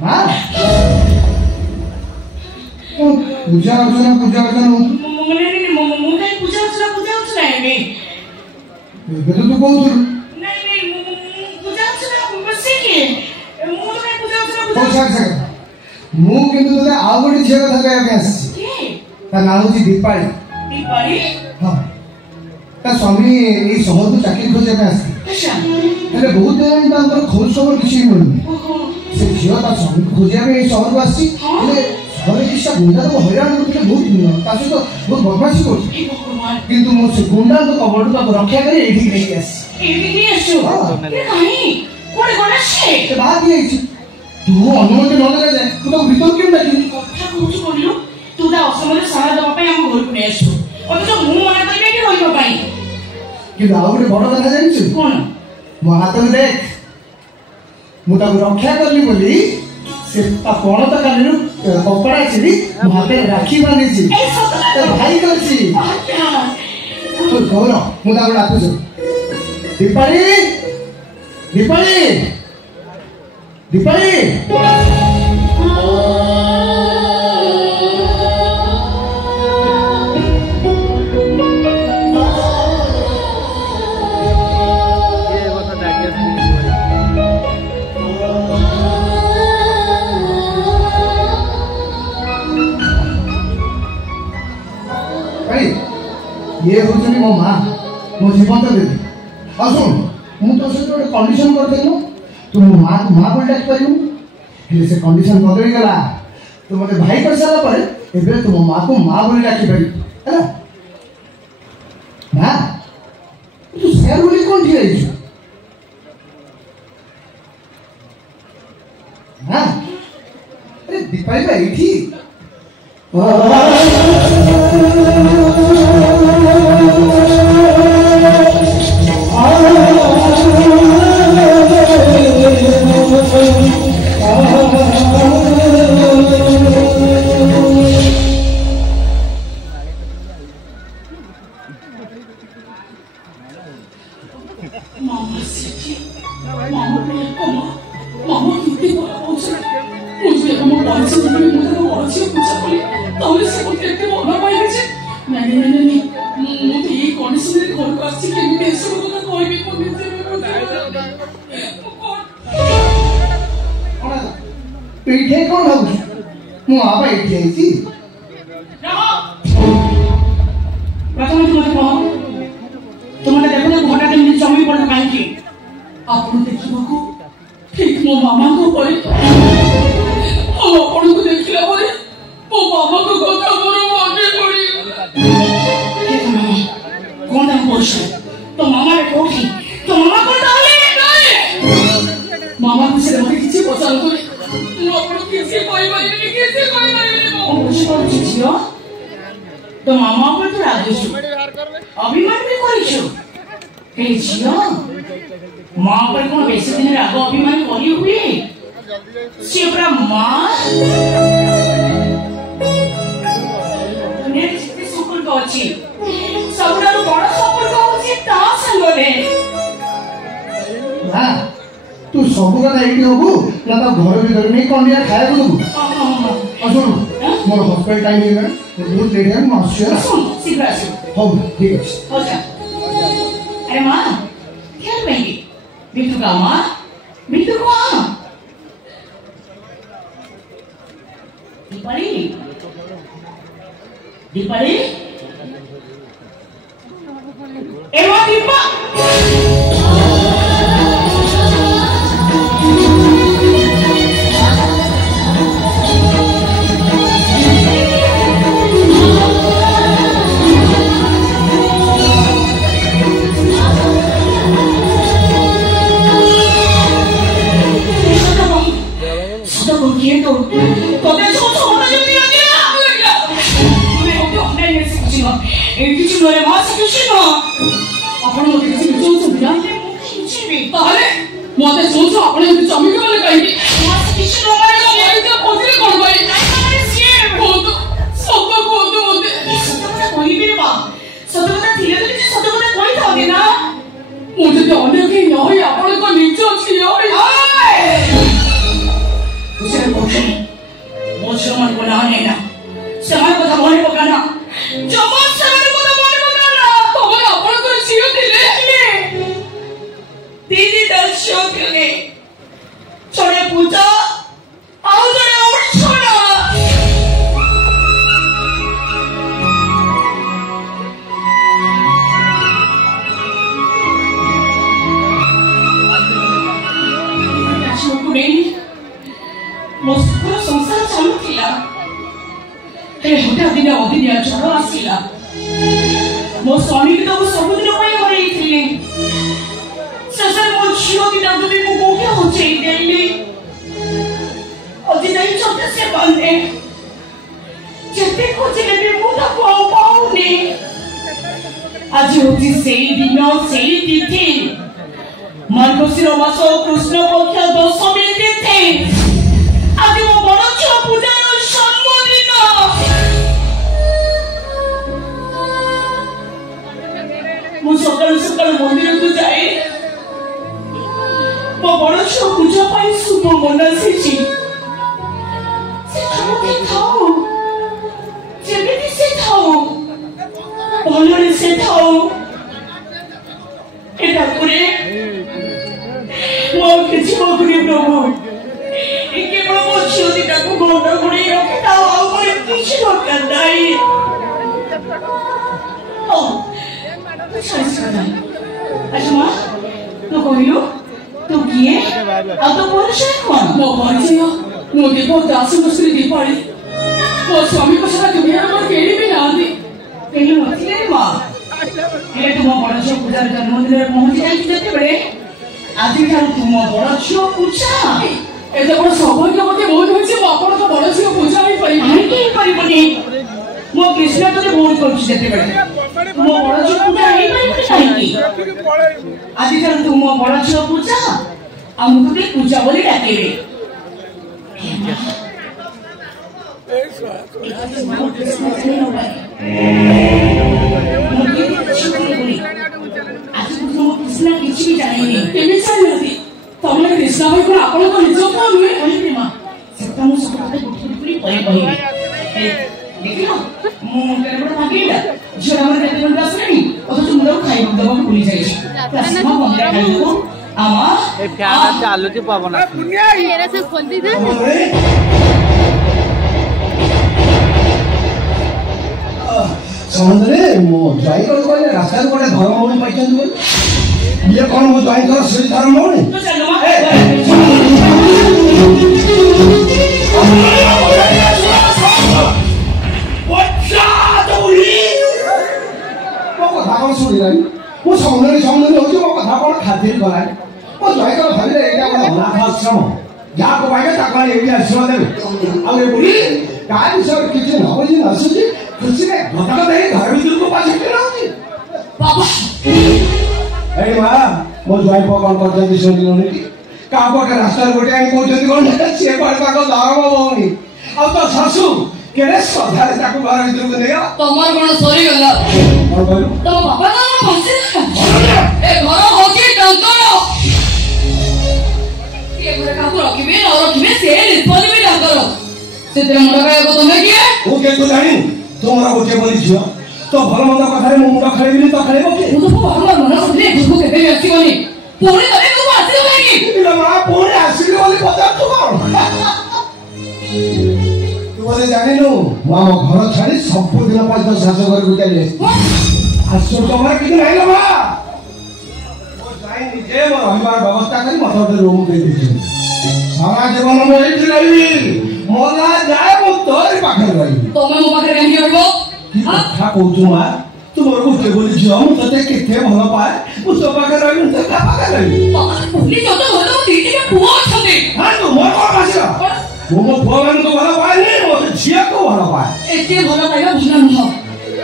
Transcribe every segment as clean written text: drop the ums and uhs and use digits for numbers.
माँ पूजा अर्चना पूजा अर्चना मुझे पूजा अर्चना है बेटा तू कौन तू नहीं पूजा अर्चना बसे के मुझे पूजा अर्चना कौन सा मु किंतु तोते आ गोटे झियो कथा कहया के आसी ता नाम होची दीपाली हां ता स्वामी ए शहर को चाकरी खोजे पे आसी अच्छा हेले बहुत दिन तांकर खोज खबर किछि मिलुनी से झियो ता स्वामी को खोजे पे ए शहर को आसी हेले घरे किसा गुंडा तो हैरान करते बहुत ता से तो बहुत बदमाशी करछ किंतु मो से गुंडा तो कबड़ को रक्षा करे एठी नहीं आसी एठी नहीं आसो के काई कोन कोन से ते बात ये तू अनुमति न देले जाय तू तो भीतर केम डाकी कथा कहू कहलु तू ता असमले सहाय दबा पई हम घर को नै आसो अत जो मु मना करबे कि होइबो पई कि आउटे बड़ कथा जानिछु कोन मो हाथ में देख मु ता रक्षा करली बोली से ता कोन त कालिनु कपड़ा छिली मो हाथ में राखी बांधी छी ए सत ते भाई करछि तो गौर मु ता डाकु छ दीपाली दीपाली दीपाली ये होचनी मो मां मो जीवन तो देबी असुन मु तो से ଗୋଟେ कंडीशन कर देनु तू मो मां को मां बोल डाक परिनु हेले से कंडीशन बदली गला तो मते भाई कर सारा पर एबे तू मो मां को मां बोल डाकी परि हैला मां तू शेर बोली कोन थी रही हां अरे दीपाली भाई थी पीठे कौन हो मु आबा एठी आइছি प्रथम तुमते कहो तुमते देखो घोटा केमि जमी पड़ काई की आपन देखिबो ठीक मो मामा को परे आपन को देखिला परे मो मामा को कथा मोर मने पड़ी कौन नाम बोलछ तो मामा रे कोठी तो मामा को डाले मामा को से मते किछि पसंद करे मु आपन किछि कोई मारिनी मो बुझी पड़छ छियो तो मामा पर तो राजेश अभिमान भी करिछु हे छियो मां पर कोन बेसी दिन राग अभिमान करी हुए से पूरा मां ने सुकुल को अछि सबरा बड़ संपर्क होछि ता संग रे हां तू सब कथा एठी होबू ना तो घर भीतर नहीं कोनिया खाए बोलू असुन मोर हॉस्पिटल टाइम हे बहुत लेट है मास्टर शीघ्र आसो हो ठीक है हो जा अरे मां क्या रहेगी बिट्टू का मां बिट्टू को दीपाली दीपाली ए मां दीपा मते सोच अपने जमी के कहीं किसी पहुंचले कौन भाई मुझे तो अनेक ही नहीं अपन को नीचे ମୋ ଝିଅମାନଙ୍କୁ ନାଁ ନେଇନା ସେମାନଙ୍କ କଥା ମନେ ପକାନା ଜମା ସେମାନଙ୍କ କଥା ମନେ ପକାନା ତମେ ଆପଣଙ୍କର ଝିଅ ଥିଲେ ଦିଦିଟା ଝିଅ ଥିଲେ ଜଣେ ପୂଜା ଆଉ ଜଣେ ଅର୍ଚ୍ଚନା ମୋ ସୁଖର ସଂସାର ଚାଲୁଥିଲା ହଠାତ୍ ଦିନେ ଅଦିନିଆ ଝଡ଼ ଆସିଲା ମୋ ସ୍ୱାମୀକି ତ ମୁଁ ସବୁଦିନ ପାଇଁ ହରେଇଥିଲି ଶେଷରେ ମୋ ଝିଅ ଦିଟାକୁ ବି ମୁଁ କୋଉଠି ହଜେଇ ଦେଲି ଅଜି ଯାଇଛନ୍ତି ସେମାନେ ଯେତେ ଖୋଜିଲେ ବି ମୁଁ ତାକୁ ଆଉ ପାଉନି ଆଜି ହଉଛି ସେଇ ଦିନ ସେଇ ତିଥି ମାର୍ଗଶିର ମାସ କୃଷ୍ଣ ପକ୍ଷ ଦଶମୀ ତିଥି ଆଜି ମୋ ବଡ଼ ଝିଅ ପୂଜାର ଜନ୍ମଦିନ ମୁଁ ସକାଳୁ ସକାଳୁ ମନ୍ଦିରକୁ ଯାଏ ମୋ ବଡ଼ ଝିଅ ପୂଜା ପାଇଁ ଶୁଭ ମନାସିଛି ସେ ଯୋଉଠି ଥାଉ ଯେମିତି ସେ ଥାଉ ଭଲରେ ସେ ଥାଉ এটা করে ମୋ କିଛି ମଗୁନି ପ୍ରଭୁ କେବଳ ମୋ ଝିଅ ଦିଟାକୁ ଘଣ୍ଟ ଘୋଡ଼େଇ ରଖିଥାଉ ଆଉ ମୋର କିଛି ଦରକାର ନାହିଁ ଆଚ୍ଛା ମା ତୁ କହିଲୁ ତୁ କିଏ ଆଉ ତୋ ପରିଚୟ କଣ ମୋ ପରିଚୟ ମୁଁ ଦୀପ ଦାସଙ୍କ ସ୍ତ୍ରୀ ଦୀପାଳି ମୋ ସ୍ୱାମୀଙ୍କ ସେବା ଦୁନିଆରେ ମୋର କେହି ବି ନାହାନ୍ତି କେହି ନଥିଲେ ମା ହେଲେ ତୁମ ବଡ଼ ଝିଅ ପୂଜାର ଜନ୍ମଦିନରେ ପହଞ୍ଚି ଯାଇଛି ଯେତେବେଳେ ଆଜିଠାରୁ ତୁମ ବଡ଼ ଝିଅ ପୂଜା ଏତେ ବଡ଼ ସୌଭାଗ୍ୟ ମୋତେ ବହୁତ ହୋଇଛି ମୁଁ ଆପଣଙ୍କ ବଡ଼ ଝିଅ ପୂଜା ହେଇପାରିବି କାହିଁକି ହେଇପାରିବନି ମୋ କୃଷ୍ଣ ତୋତେ ବହୁତ କରୁଛି ଯେତେବେଳେ ମୋ ବଡ଼ ଝିଅ ପୂଜା ହେଇପାରିବନି କାହିଁକି ଆଜିଠାରୁ ତୁମ ବଡ଼ ଝିଅ ପୂଜା ଆଉ ମୁଁ ତୋତେ ପୂଜା ବୋଲି ଡାକିବି कृष्णा किसी भी जानेंगे केमी जानियाती तमने कृष्णा भाई को आपण को निज को नुहे कहबे मां सेता मु सब कथा गुठी परे कहबे देखिलो मु केरे बड भागीला झोरा हमर देते बंद आसलेनी अथच मुंडा खाइ दबा को भूली जाई प्लास्मा बंद खाइबो आमा ए फ्यान चालू छी पवन दुनिया एरे से खोल दी दे समझले मो जाई को कोने रास्ता कोने धर्म होई पाइछन बोल ये कौन हो जाई कर से धर्म होई तो चलो मा वच्चा तोरी को कथा कोन सुनि लाई मो समझले होची मो कथा कोन खातिर गलाय मो जाई को भाबिले एटा कोन होला आश्रम जा को भाई ता कोन एटा आश्रम देबे आ ए बुढ़ी काय सब किछ न होई न आसुची खुशी में घटा नहीं घर भीतर को पास के रहउची बाबा अरे मां मो जाई को कोन कर जदी सुनि लोनी का को के रास्ता गोटे आई को जदी कोन से पड़ता को दाम होनी आ तो सासू केरे सधारे ताको घर भीतर को नेया तमर कोन सरी गला और बोल तो बाबा ना फंसे ए घर होची टंकरो ये घर का रखिबे न रखिबे से निर्पद भी ना करो सेते मुंडा काय को तमे किए ओ के तो जानी तुम्हारा गोटे बोली झियो तो भल मंद कथारे मु मुंडा खळेबिनी तो खळेबो के तू तो भगवान मन सुने गुरु केते आसीबनी पुणी तमे को आसीबो काई इला मा पुणी आसीबो बोली पचार तू कोन तू बोले जानिनु मा घर छाडी सब दिन पास तो सासो घर गुटाइले आसो तमरा कि नाही ला मा ओ जाई निजे म रहबार व्यवस्था करी मते रूम दे दिछि सारा जीवन में एठी रही मोला जाय मु तोर पाखे रही तमे मो पाखे रही होइबो हां कहू मा तुमर गोटे बोली झियो मु तते केते भल पाए मु तो पाखे रही मु तते पाखे रही बोली जतो होतो दीदी के पुओ छते हां तो मोर कोन आछा मो पुओ मान तो भल पाए नहीं मो झिया को भल पाए एते भल पाइबा भुला न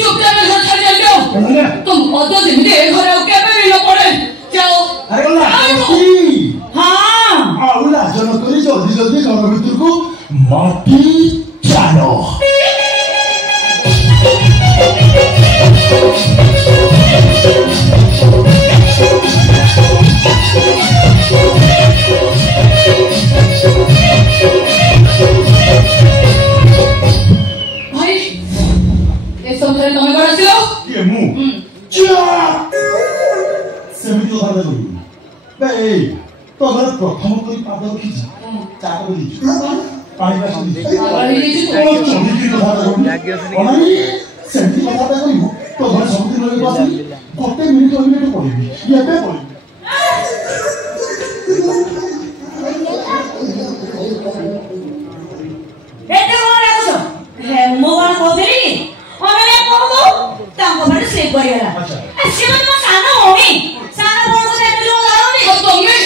चुपचाप घर छाड़ी जाओ तुम अदो जेमिते ए घर आउ केबे न पड़े जाओ अरे ओला हां आउला जन करी जल्दी जल्दी घर भीतर को माटी चालो प्रथम कोई पाद रखिछि चार बोली पानी बास अनाई सेंटी कथा कहिबो तो घर सबदिन लगे बासी गोटे मिनिट पड़िबी एबे पड़िबी एते कोन लागछ हे मो कोन कोथेली ओने कोहू तांको बाटे से परिगला से मत सानो होई सानो बोर्ड से एमिलो लाउनी तमे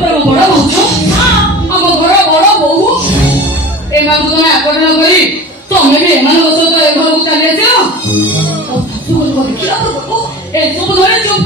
पर बड़ा बहु हां हम बड़ा बहु ए मागु तमे अपर्ण करी तमे भी एमान बस तो ए घर को चले जाओ ओ सासु को देखिला तो ए सब धरे चुप